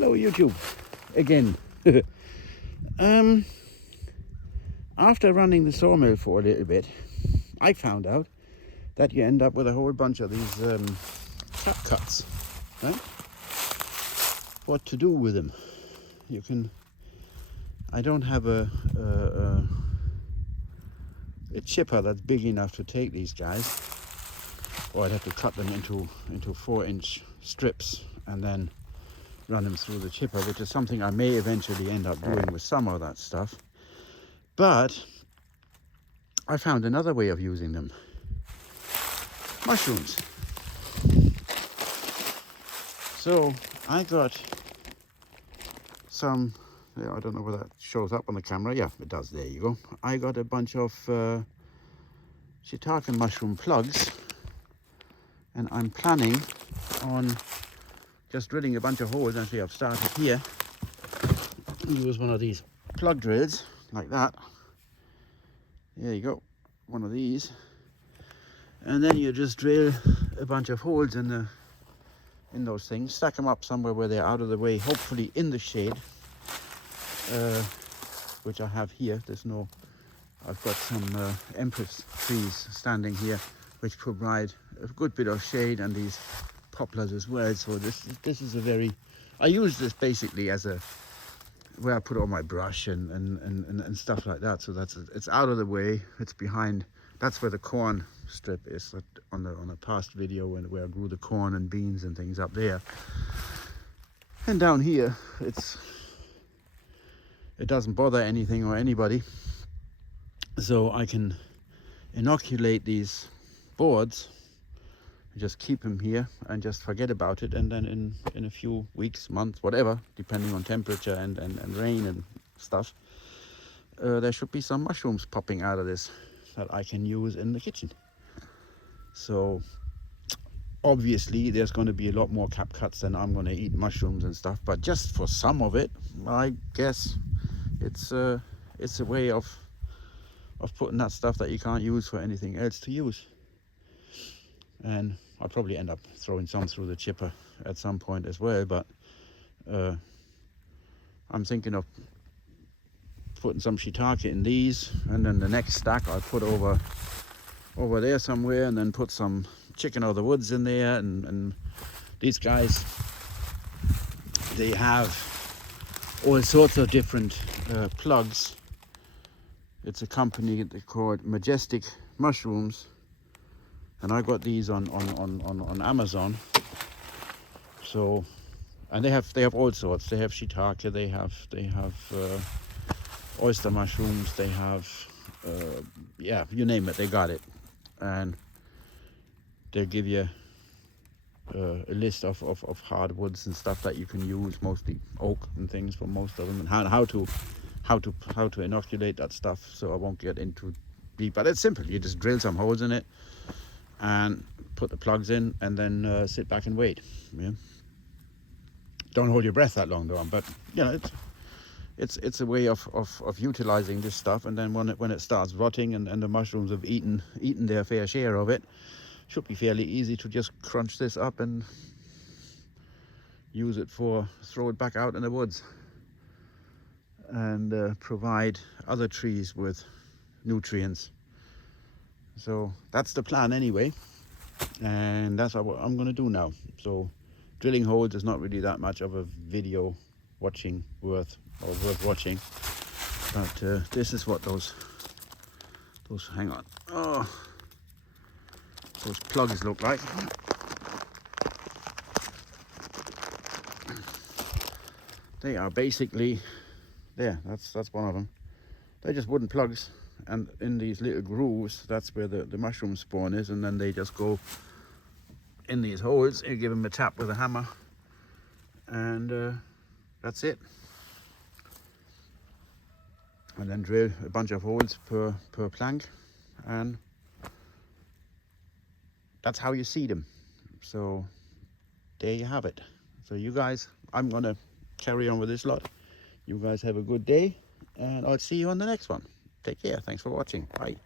Hello YouTube, again. After running the sawmill for a little bit, I found out that you end up with a whole bunch of these cap cuts, right? What to do with them? You can. I don't have a chipper that's big enough to take these guys, or I'd have to cut them into 4-inch strips and then run them through the chipper, which is something I may eventually end up doing with some of that stuff. But I found another way of using them. Mushrooms. So I got some, I don't know whether that shows up on the camera. Yeah, it does. There you go. I got a bunch of shiitake mushroom plugs, and I'm planning on just drilling a bunch of holes. Actually, I've started here. Use one of these plug drills like that. There you go, one of these, and then you just drill a bunch of holes in those things, stack them up somewhere where they're out of the way, hopefully in the shade, which I have here. I've got some empress trees standing here which provide a good bit of shade, and these poplars as well. So this is a very, I use this basically as a where I put all my brush and stuff like that. So it's out of the way, it's behind. That's where the corn strip is on a past video where I grew the corn and beans and things up there. And down here it doesn't bother anything or anybody, so I can inoculate these boards, just keep them here and just forget about it, and then in a few weeks, months, whatever, depending on temperature and rain and stuff, there should be some mushrooms popping out of this that I can use in the kitchen. So obviously there's going to be a lot more cap cuts than I'm going to eat mushrooms and stuff, but just for some of it, I guess it's a way of putting that stuff that you can't use for anything else to use. And I'll probably end up throwing some through the chipper at some point as well, but I'm thinking of putting some shiitake in these, and then the next stack I'll put over there somewhere, and then put some chicken of the woods in there. And these guys, they have all sorts of different plugs. It's a company called Majestic Mushrooms, and I got these on Amazon. So, and they have all sorts. They have shiitake, they have oyster mushrooms, they have yeah, you name it, they got it. And they'll give you a list of hardwoods and stuff that you can use, mostly oak and things for most of them, and how to inoculate that stuff. So I won't get into deep, but it's simple. You just drill some holes in it and put the plugs in, and then sit back and wait. Yeah. Don't hold your breath that long though, but you know, it's a way of utilizing this stuff. And then when it starts rotting and the mushrooms have eaten their fair share of it, should be fairly easy to just crunch this up and use it throw it back out in the woods, and provide other trees with nutrients. So that's the plan anyway, and that's what I'm going to do now. So drilling holes is not really that much of a video worth watching, but this is what those hang on, those plugs look like. They are basically there. That's one of them. They're just wooden plugs, and in these little grooves, that's where the mushroom spawn is, and then they just go in these holes. You give them a tap with a hammer, and that's it. And then drill a bunch of holes per plank, and that's how you see them. So there you have it. So you guys, I'm gonna carry on with this lot. You guys have a good day, and I'll see you on the next one. Take care. Thanks for watching. Bye.